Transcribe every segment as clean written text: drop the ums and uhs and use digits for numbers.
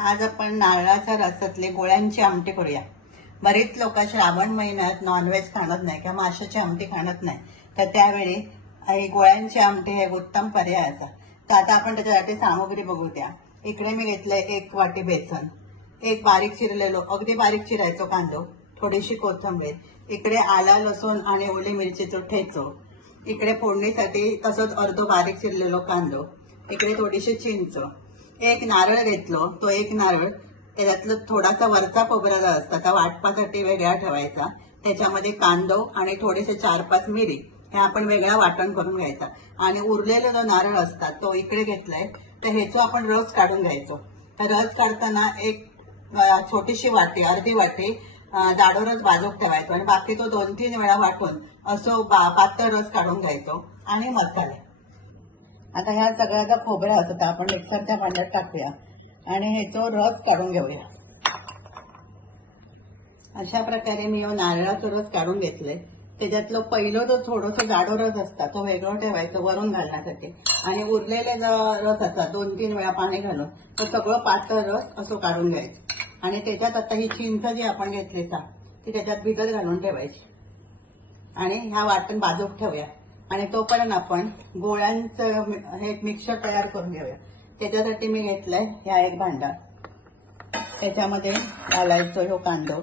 आज आपण नारळाच्या रसातले गोळ्यांची आमटी करूया। बरीच लोक श्रावण महिन्यात नॉनव्हेज खाणत नाही किंवा माशाची आमटी खाणत नाही, तर त्यावेळी ही गोळ्यांची आमटी हे उत्तम पर्याय असा। तर आता आपण त्याच्यासाठी सामग्री बघूया। इकडे मी घेतलंय 1 वाटी बेसन, एक बारीक चिरलेलो अगदी बारीक चिरायचो कांदो, थोडीशी कोथिंबीर, इकडे आला लसूण आणि ओली मिरचीचं ठेचो, इकडे फोडणीसाठी तसंच अर्धो बारीक चिरलेलो कांदो, इकडे थोडीशी चिंच, एक नारळ घेतलो, तो एक नारळ त्याच्यातलं थोडासा वरचा खोबरा जो असता त्या वाटपासाठी वेगळा ठेवायचा, त्याच्यामध्ये कांदो आणि थोडेसे 4-5 मिरी हे आपण वेगळा वाटण करून घ्यायचा, आणि उरलेला जो नारळ असता तो इकडे घेतलाय। तर ह्याचा आपण रस काढून घ्यायचो। तर रस काढताना एक छोटीशी वाटी, अर्धी वाटी जाडो रस बाजूक ठेवायचो आणि बाकी तो 2-3 वेळा वाटून असं पातळ रस काढून घ्यायचो। आणि मसाले, आता ह्या सगळ्याचा खोबरा असता आपण मिक्सरच्या भांड्यात टाकूया आणि ह्याचा रस काढून घेऊया। अशा प्रकारे मी नारळाचा रस काढून घेतले। त्याच्यातलं पहिलं जो थोडंसं जाडो रस असता तो वेगळं ठेवायचं वरून घालण्यासाठी, आणि उरलेले जो रस असता 2-3 वेळा पाणी घालून तो सगळं पातळ रस असं काढून घ्यायचं। आणि त्याच्यात आता ही चिंच जी आपण घेतली ती त्याच्यात भिजत घालून ठेवायची आणि ह्या वाटण बाजूक ठेवूया। आणि तोपर्यंत आपण गोळ्यांचं हे मिक्सर तयार करून घेऊया। त्याच्यासाठी मी घेतलंय ह्या एक भांडा, त्याच्यामध्ये घालायचो ह्यो कांदो,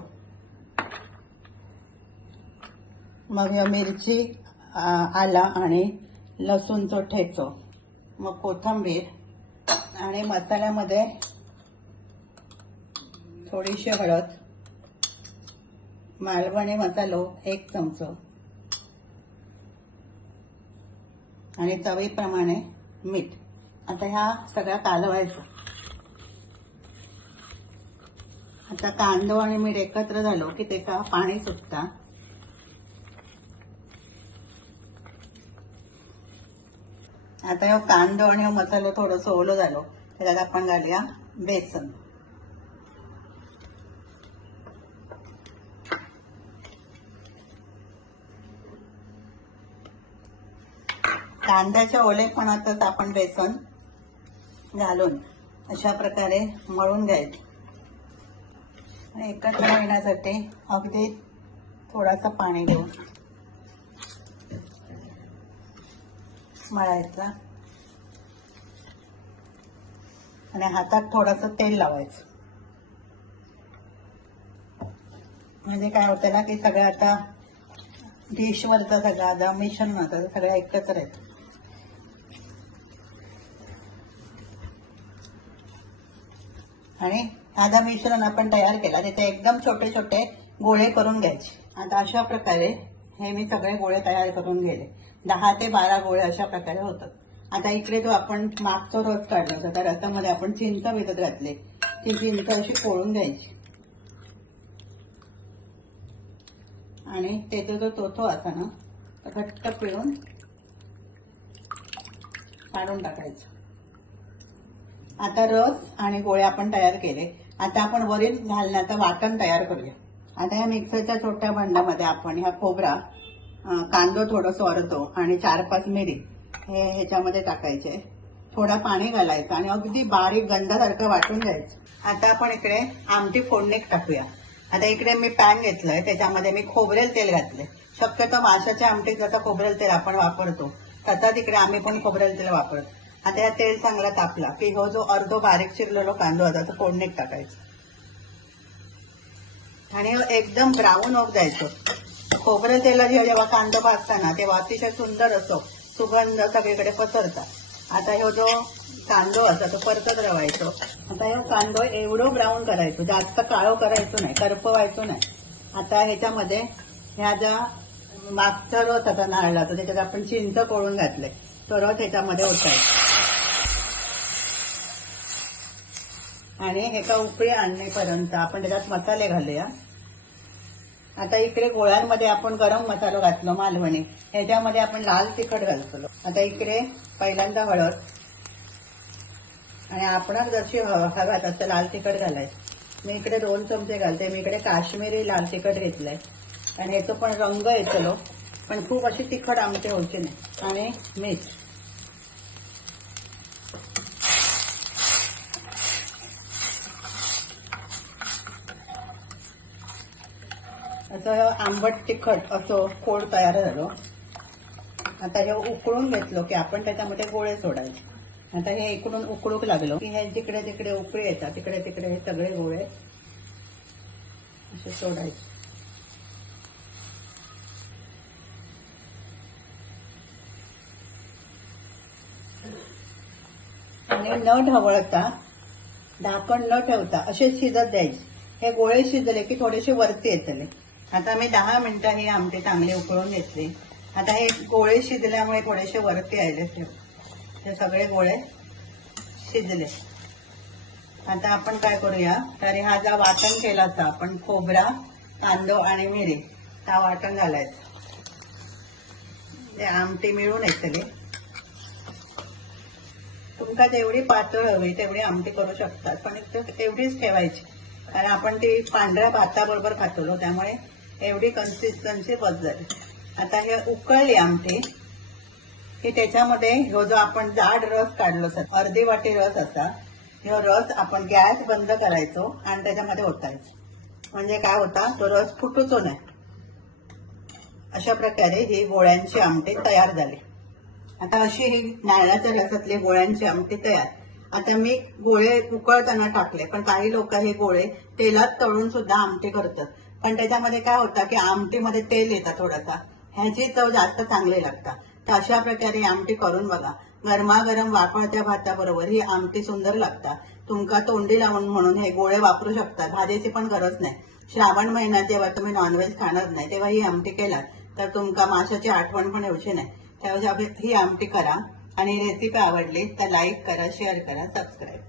मग मिरची, आला आणि लसूणचं ठेचो, मग कोथिंबीर, आणि मसाल्यामध्ये थोडीशी हळद, मालवणी मसालो 1 चमचो, आणि चवीप्रमाणे मीठ। आता ह्या सगळ्या कालवायचं। आता कांदो आणि मीठ एकत्र झालो की त्याचा पाणी सुटता। आता ह्यो कांदो आणि ह्यो मसालो थोडंसं ओलं झालो त्याच्यात आपण घालूया बेसन। कांद्याच्या ओलेपणातच आपण बेसन घालून अशा प्रकारे मळून घ्यायचं आणि एकत्र येण्यासाठी अगदी थोडासा पाणी देऊन मळायचा आणि हातात थोडंसं तेल लावायचं। म्हणजे काय होतं ना की सगळं आता डिशवरचं सगळं मिश्रण होतं, सगळं एकत्र येतं। आणि आता मिश्रण आपण तयार केला तिथे एकदम छोटे छोटे गोळे करून घ्यायचे। आता अशा प्रकारे हे मी सगळे गोळे तयार करून गेले, 10 ते 12 गोळे अशा प्रकारे होतात। आता इकडे जो आपण मागचा रस काढला होता त्या रसामध्ये आपण चिंच भिजत घातली, ती चिंच अशी पोळून घ्यायची आणि त्याचा जो तोथो असा ना घट्ट पिळून काढून टाकायचं। आता रस आणि गोळे आपण तयार केले, आता आपण वरील घालण्याचं वाटण तयार करूया। आता या मिक्सरच्या छोट्या भांड्यामध्ये आपण ह्या खोबरा, कांदो थोडंसं अर्धो आणि 4-5 मिरी हे ह्याच्यामध्ये टाकायचे, थोडा पाणी घालायचं आणि अगदी बारीक गंधासारखं वाटून घ्यायचं। आता आपण इकडे आमटी फोडणीत टाकूया। आता इकडे मी पॅन घेतलंय, त्याच्यामध्ये मी खोबरेल तेल घातले। शक्यतो माशाच्या आमटीत जसं खोबरेल तेल आपण वापरतो तसा तिकडे आम्ही पण खोबरेल तेल वापरतो। आता या तेल चांगला तापला की हो जो अर्धो बारीक चिरलेलो कांदो होता तो फोडणीत टाकायचा आणि एकदम ब्राऊन होत जायचं। खोबरेल तेलात जेव्हा कांदा भाजताना तेव्हा अतिशय सुंदर असतो सुगंध सगळीकडे पसरता। आता ह्यो जो कांदो असा तो परतत रवायचो। आता ह्यो कांदो एवढं ब्राऊन करायचो, जास्त काळो करायचो नाही, करपवायचो नाही। आता ह्याच्यामध्ये ह्या ज्या मागचा रस आता नारळाचा त्याच्यात आपण चिंच पोळून घातले, तो रस ह्याच्यामध्ये ओतायचा आणि ह्याचा उकळी आणण्यापर्यंत आपण त्याच्यात मसाले घालूया। आता इकडे गोळ्यांमध्ये आपण गरम मसाला घातलो मालवणी, ह्याच्यामध्ये आपण लाल तिखट घालतो। आता इकडे पहिल्यांदा हळद, आणि आपणास जशी हव्यात असं लाल तिखट घालायचं। मी इकडे 2 चमचे घालते। मी इकडे काश्मीरी लाल तिखट घेतलंय आणि याचं पण रंग येतलो, पण खूप अशी तिखट आमटी होती नाही। आणि मीठ, असं आंबट तिखट असं फोड तयार झालो. आता हे उकळून घेतलो की आपण त्याच्यामध्ये गोळे सोडायचे. आता हे इकडून उकळूक लागलो की हे जिकडे तिकडे उकळी येतात तिकडे तिकडे हे सगळे गोळे असे सोडायचे. आणि न ढवळता झाकण न ठेवता असे शिजत द्यायचे. हे गोळे शिजले की थोडेसे वरती येतले. आता मी 10 मिनिटं ही आमटी चांगली उकळून घेतली. आता हे गोळे शिजल्यामुळे थोडेसे वरती आले. हे सगळे गोळे शिजले. आता आपण काय करूया, तर हा जो वाटण केला होता आपण खोबरा, कांदो आणि मिरी, हा वाटण घालायचं. ते आमटी मिळून येतली. तुमका जेवढी पातळ हवी तेवढी आमटी करू शकतात, पण तेवढीच ठेवायची, कारण आपण ती पांढऱ्या भाताबरोबर खातलो, त्यामुळे एवढी कन्सिस्टन्सी बस झाली. आता हे उकळली आमटी की त्याच्यामध्ये ह्यो जो आपण जाड रस काढलो, अर्धी वाटी रस असा, ह्यो रस आपण गॅस बंद करायचो आणि त्याच्यामध्ये ओतायचो. म्हणजे काय होता, तो रस फुटूचो नाही. अशा प्रकारे ही गोळ्यांची आमटी तयार झाली. आता अशी ही नारळाच्या रसातली गोळ्यांची आमटी तयार. आता मी गोळे उकळताना टाकले, पण काही लोक हे गोळे तेलात तळून सुद्धा आमटी करतात. पण त्याच्यामध्ये काय होतं की आमटीमध्ये तेल येतं थोडासा, ह्याची चव जास्त चांगली लागतात. तर अशा प्रकारे आमटी करून बघा. गरमागरम वाफळत्या भाताबरोबर ही आमटी सुंदर लागतात. तुमका तोंडी लावून म्हणून हे गोळे वापरू शकता. भाजीची पण गरज नाही. श्रावण महिन्यात जेव्हा तुम्ही नॉनव्हेज खाणार नाही तेव्हा ही आमटी केलात तर तुमका माशाची आठवण पण येऊची नाही. त्यावेळी ही आमटी करा. आणि रेसिपी आवडली तर लाईक करा, शेअर करा, सबस्क्राईब.